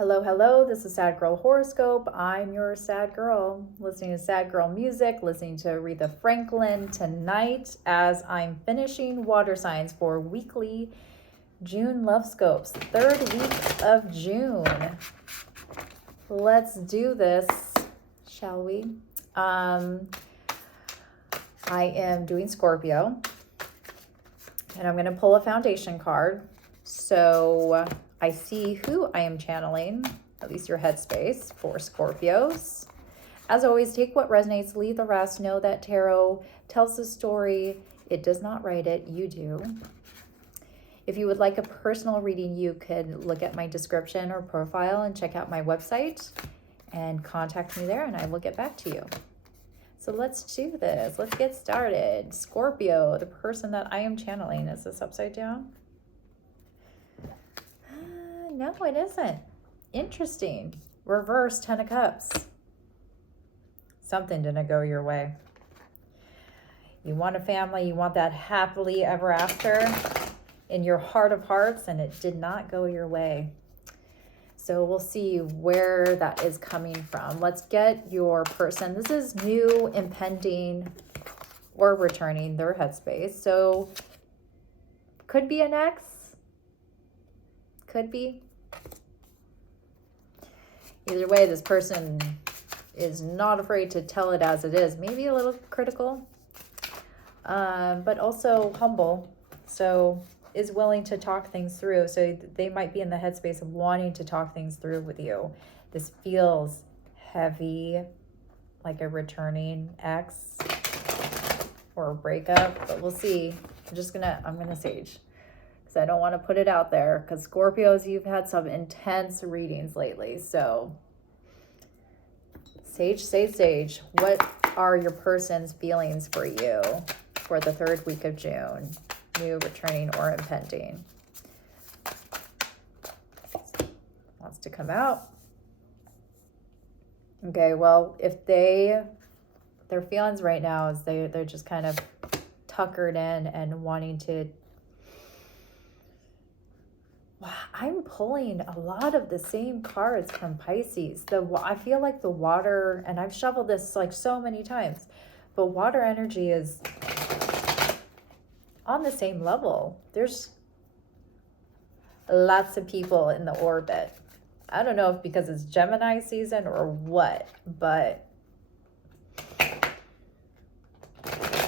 Hello, hello. This is Sad Girl Horoscope. I'm your sad girl, listening to sad girl music, listening to Aretha Franklin tonight as I'm finishing water signs for weekly June love scopes, third week of June. Let's do this, shall we? I am doing Scorpio, and I'm going to pull a foundation card. So I see who I am channeling, at least your headspace for Scorpios. As always, take what resonates, leave the rest. Know that tarot tells the story. It does not write it, you do. If you would like a personal reading, you could look at my description or profile and check out my website and contact me there, and I will get back to you. So let's do this. Let's get started. Scorpio, the person that I am channeling. Is this upside down? No, it isn't. Interesting. Reverse 10 of Cups. Something didn't go your way. You want a family. You want that happily ever after in your heart of hearts, and it did not go your way. So we'll see where that is coming from. Let's get your person. This is new, impending, or returning their headspace. So could be an ex. Could be. Either way, this person is not afraid to tell it as it is. Maybe a little critical, but also humble. So is willing to talk things through. So they might be in the headspace of wanting to talk things through with you. This feels heavy, like a returning ex or a breakup, but we'll see. I'm gonna sage. I don't want to put it out there because Scorpios, you've had some intense readings lately. So sage. What are your person's feelings for you for the third week of June? New, returning, or impending? Wants to come out. Okay, well, if their feelings right now is they're just kind of tuckered in and wanting to. I'm pulling a lot of the same cards from Pisces. I feel like the water, and I've shoveled this like so many times, but water energy is on the same level. There's lots of people in the orbit. I don't know if because it's Gemini season or what, but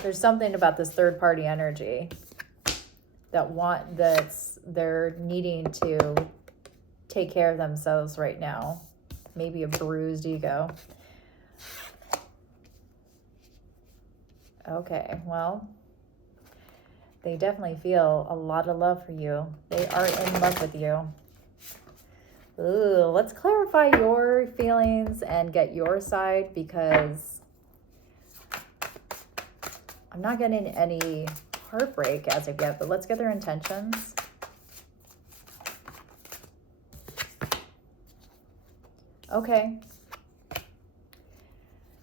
there's something about this third party energy they're needing to take care of themselves right now. Maybe a bruised ego. Okay, well, they definitely feel a lot of love for you. They are in love with you. Ooh, let's clarify your feelings and get your side, because I'm not getting any heartbreak as of yet, but let's get their intentions. Okay.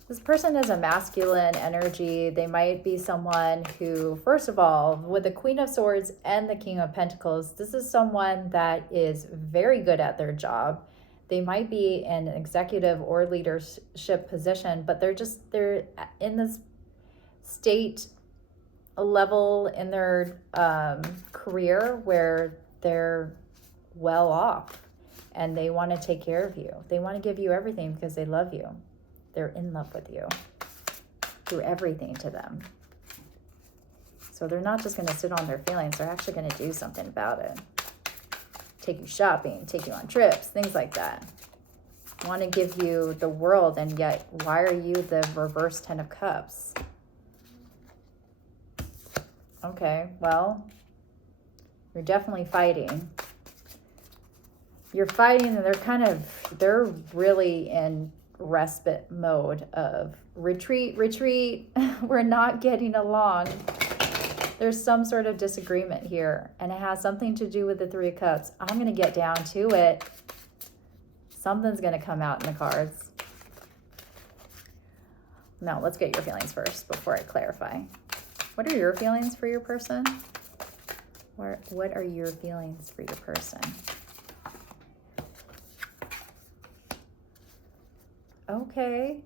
This person is a masculine energy. They might be someone who, first of all, with the Queen of Swords and the King of Pentacles, this is someone that is very good at their job. They might be in an executive or leadership position, but they're in this state level in their career where they're well off and they want to take care of you. They want to give you everything because they love you. They're in love with you. Do everything to them. So they're not just going to sit on their feelings. They're actually going to do something about it. Take you shopping, take you on trips, things like that. Want to give you the world, and yet why are you the reverse 10 of Cups? Okay, well, you're definitely fighting. You're fighting, and they're really in respite mode of retreat. We're not getting along. There's some sort of disagreement here, and it has something to do with the Three of Cups. I'm going to get down to it. Something's going to come out in the cards. Now, let's get your feelings first before I clarify. What are your feelings for your person? What are your feelings for your person? Okay.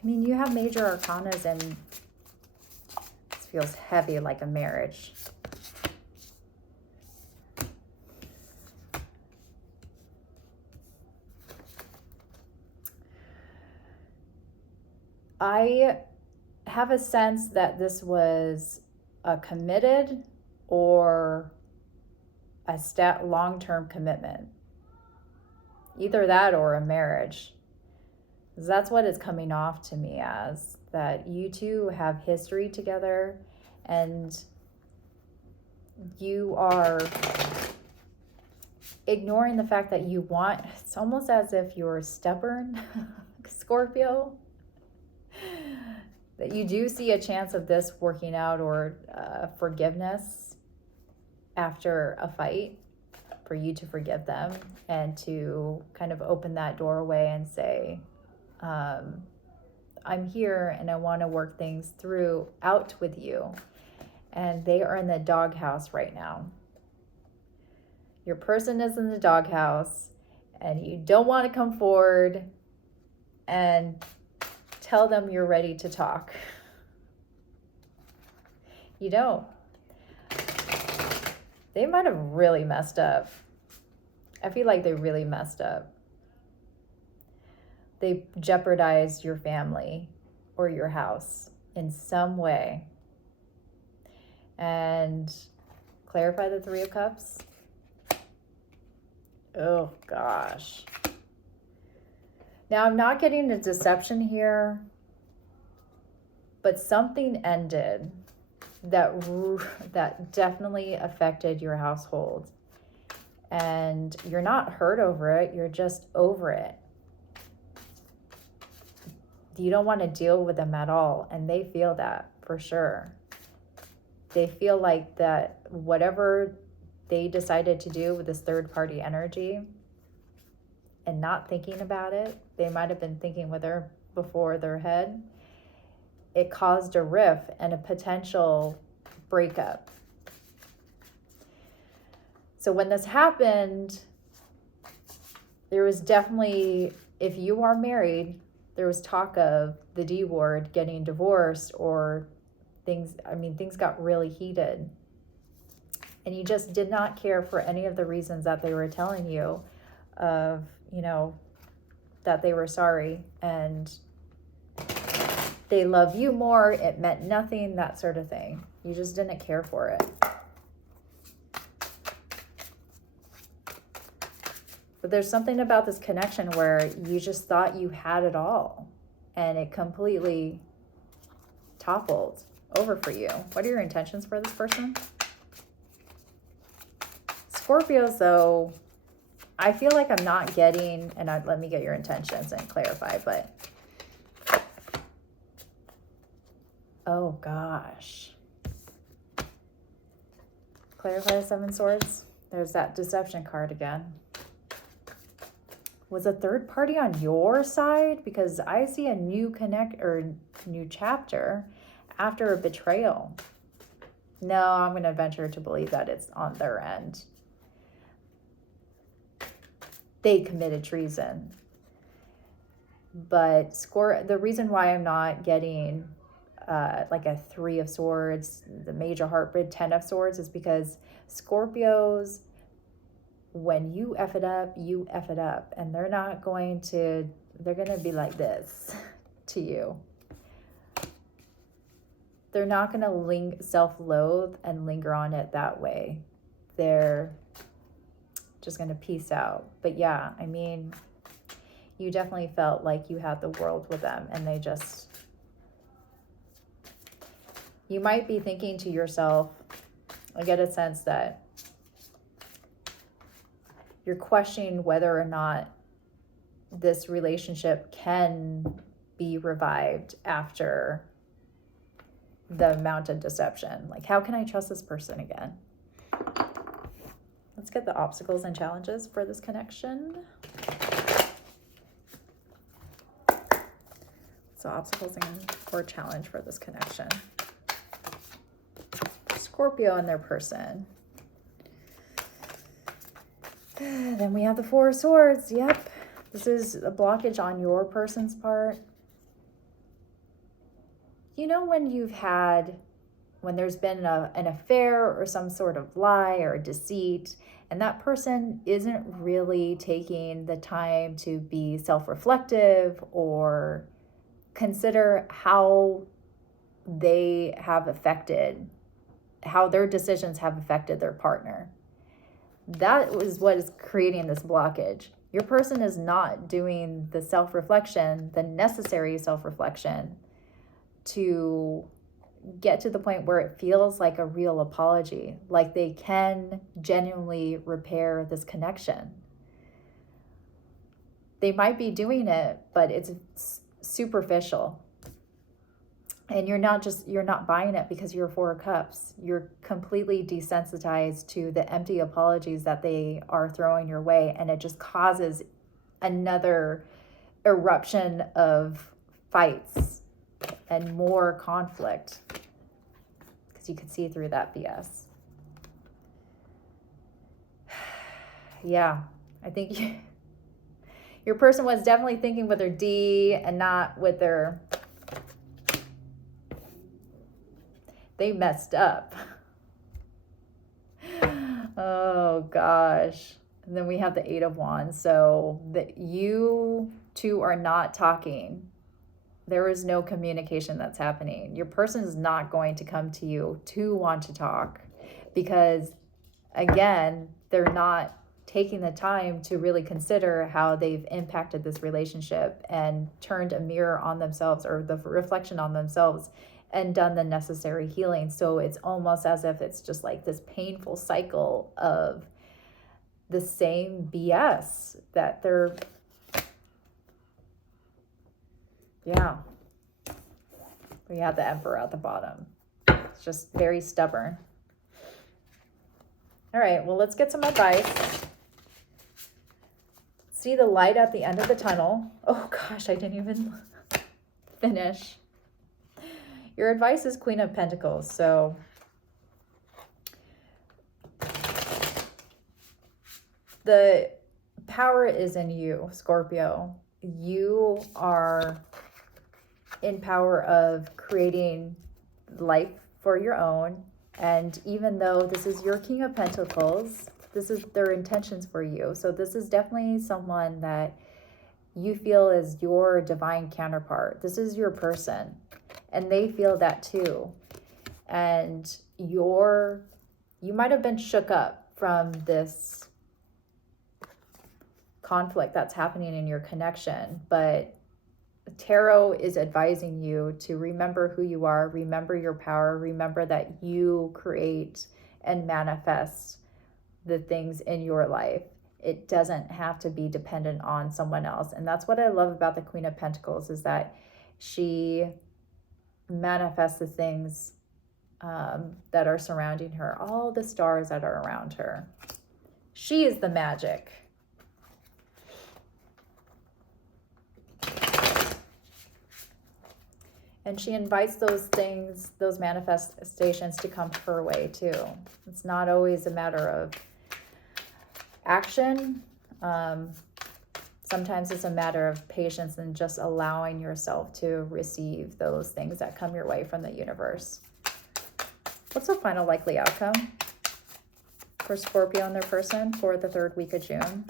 I mean, you have major arcanas and this feels heavy like a marriage. I have a sense that this was a committed or a long-term commitment. Either that or a marriage. That's what it's coming off to me as, that you two have history together and you are ignoring the fact that you want, it's almost as if you're stubborn, Scorpio, that you do see a chance of this working out or forgiveness after a fight, for you to forgive them and to kind of open that doorway and say, I'm here and I want to work things out with you. And they are in the doghouse right now. Your person is in the doghouse and you don't want to come forward and tell them you're ready to talk. You don't. They might have really messed up. I feel like they really messed up. They jeopardized your family or your house in some way. And clarify the Three of Cups. Oh, gosh. Now, I'm not getting a deception here, but something ended that definitely affected your household. And you're not hurt over it, you're just over it. You don't want to deal with them at all, and they feel that for sure. They feel like that whatever they decided to do with this third party energy and not thinking about it, they might have been thinking with their before their head, it caused a rift and a potential breakup. So when this happened, there was definitely, if you are married, there was talk of the D word getting divorced or things got really heated. And you just did not care for any of the reasons that they were telling you of, that they were sorry and they love you more, it meant nothing, that sort of thing. You just didn't care for it. But there's something about this connection where you just thought you had it all and it completely toppled over for you. What are your intentions for this person? Scorpios, though, I feel like I'm not getting, and let me get your intentions and clarify, but oh gosh. Clarify the Seven Swords. There's that deception card again. Was a third party on your side? Because I see a new new chapter after a betrayal. No, I'm going to venture to believe that it's on their end. They committed treason. But the reason why I'm not getting like a Three of Swords, the major heartbreak, 10 of Swords, is because Scorpios, when you F it up, you F it up. And they're going to be like this to you. They're not going to self-loathe and linger on it that way. They're just going to peace out. But yeah, you definitely felt like you had the world with them and you might be thinking to yourself, I get a sense that you're questioning whether or not this relationship can be revived after the amount of deception. Like, how can I trust this person again? Let's get the obstacles and challenges for this connection. So obstacles or challenge for this connection. Scorpio and their person. Then we have the Four of Swords. Yep. This is a blockage on your person's part. You know, when there's been an affair or some sort of lie or deceit, and that person isn't really taking the time to be self-reflective or consider how how their decisions have affected their partner. That is what is creating this blockage. Your person is not doing the self-reflection, the necessary self-reflection to get to the point where it feels like a real apology, like they can genuinely repair this connection. They might be doing it, but it's superficial. And you're not buying it because you're 4 cups. You're completely desensitized to the empty apologies that they are throwing your way. And it just causes another eruption of fights and more conflict. Because you can see through that BS. Yeah, I think your person was definitely thinking with their D and not with their... They messed up. Oh gosh. And then we have the 8 of Wands. So that you two are not talking. There is no communication that's happening. Your person is not going to come to you to want to talk because, again, they're not taking the time to really consider how they've impacted this relationship and turned a mirror on themselves or the reflection on themselves and done the necessary healing. So it's almost as if it's just like this painful cycle of the same BS that they're, yeah. We have the Emperor at the bottom. It's just very stubborn. All right, well, let's get some advice. See the light at the end of the tunnel. Oh gosh, I didn't even finish. Your advice is Queen of Pentacles. So the power is in you, Scorpio. You are in power of creating life for your own. And even though this is your King of Pentacles, this is their intentions for you. So this is definitely someone that you feel is your divine counterpart. This is your person. And they feel that too. And you might have been shook up from this conflict that's happening in your connection, but Tarot is advising you to remember who you are, remember your power, remember that you create and manifest the things in your life. It doesn't have to be dependent on someone else. And that's what I love about the Queen of Pentacles, is that she manifests the things that are surrounding her, all the stars that are around her. She is the magic. And she invites those things, those manifestations to come her way too. It's not always a matter of action. Sometimes it's a matter of patience and just allowing yourself to receive those things that come your way from the universe. What's the final likely outcome for Scorpio and their person for the 3rd week of June?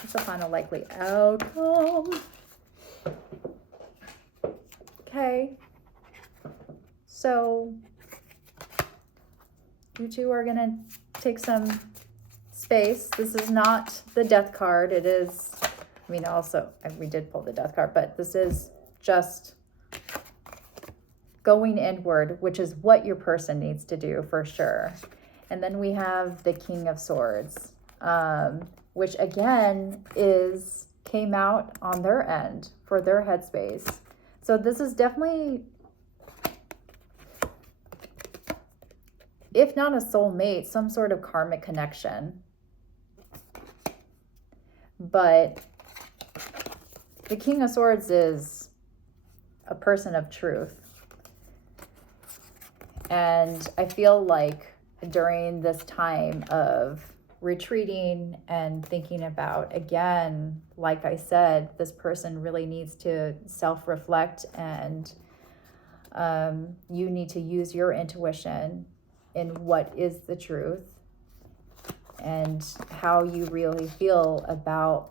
What's the final likely outcome? Okay. So you two are going to take some space. This is not the Death card. It is, I mean, also, we did pull the Death card, but this is just going inward, which is what your person needs to do for sure. And then we have the King of Swords, which again came out on their end for their headspace. So this is definitely, if not a soulmate, some sort of karmic connection. But the King of Swords is a person of truth. And I feel like during this time of retreating and thinking about, again, like I said, this person really needs to self-reflect, and you need to use your intuition in what is the truth and how you really feel about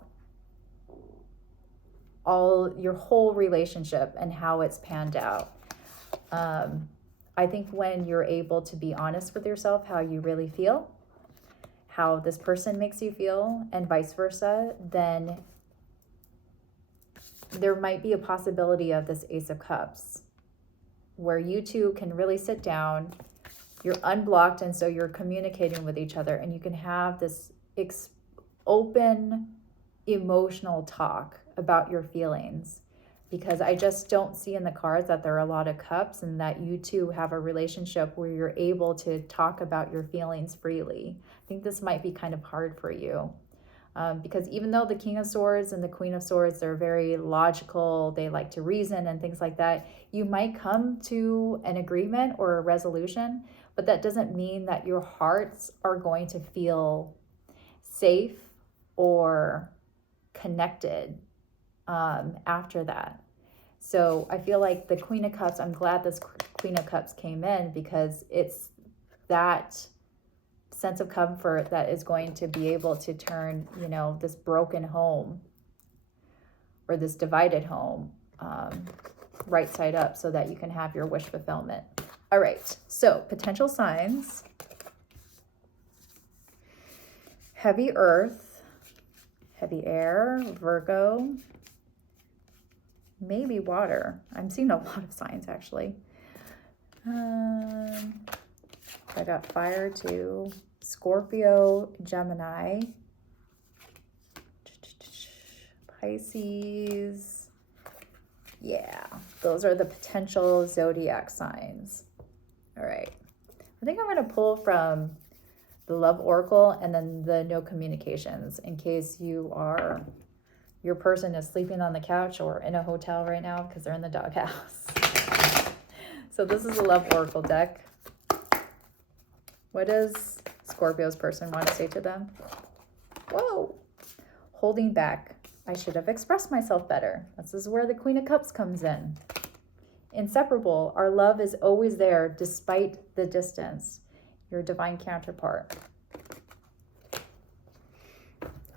all your whole relationship and how it's panned out. I think when you're able to be honest with yourself, how you really feel, how this person makes you feel, and vice versa, then there might be a possibility of this Ace of Cups where you two can really sit down, you're unblocked, and so you're communicating with each other, and you can have this open emotional talk about your feelings. Because I just don't see in the cards that there are a lot of cups, and that you two have a relationship where you're able to talk about your feelings freely. I think this might be kind of hard for you. Because even though the King of Swords and the Queen of Swords, they're very logical, they like to reason and things like that, you might come to an agreement or a resolution, but that doesn't mean that your hearts are going to feel safe or connected after that. So I feel like the Queen of Cups, I'm glad this Queen of Cups came in, because it's that sense of comfort that is going to be able to turn, this broken home or this divided home right side up, so that you can have your wish fulfillment. All right, so potential signs: heavy earth, heavy air, Virgo, maybe water. I'm seeing a lot of signs, actually. I got fire too. Scorpio, Gemini, Pisces. Yeah, those are the potential zodiac signs. All right. I think I'm going to pull from the Love Oracle and then the No Communications, in case your person is sleeping on the couch or in a hotel right now because they're in the doghouse. So this is the Love Oracle deck. What does Scorpio's person want to say to them? Whoa. Holding back. I should have expressed myself better. This is where the Queen of Cups comes in. Inseparable. Our love is always there despite the distance. Your divine counterpart.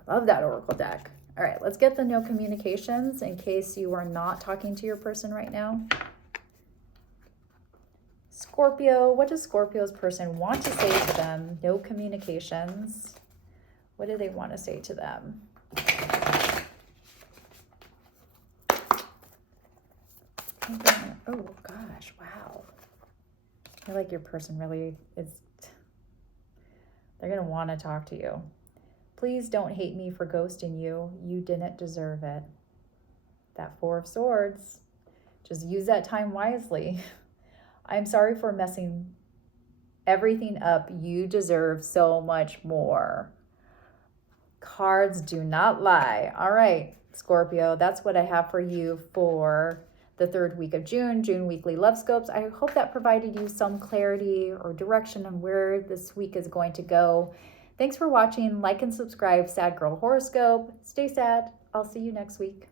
I love that Oracle deck. All right, let's get the No Communications in case you are not talking to your person right now. Scorpio, what does Scorpio's person want to say to them? No Communications. What do they want to say to them? Oh gosh, wow. I feel like your person really is, they're going to want to talk to you. Please don't hate me for ghosting you. You didn't deserve it. That Four of Swords. Just use that time wisely. I'm sorry for messing everything up. You deserve so much more. Cards do not lie. All right, Scorpio, that's what I have for you for the third week of June weekly love scopes. I hope that provided you some clarity or direction on where this week is going to go. Thanks for watching. Like and subscribe. Sad Girl Horoscope. Stay sad. I'll see you next week.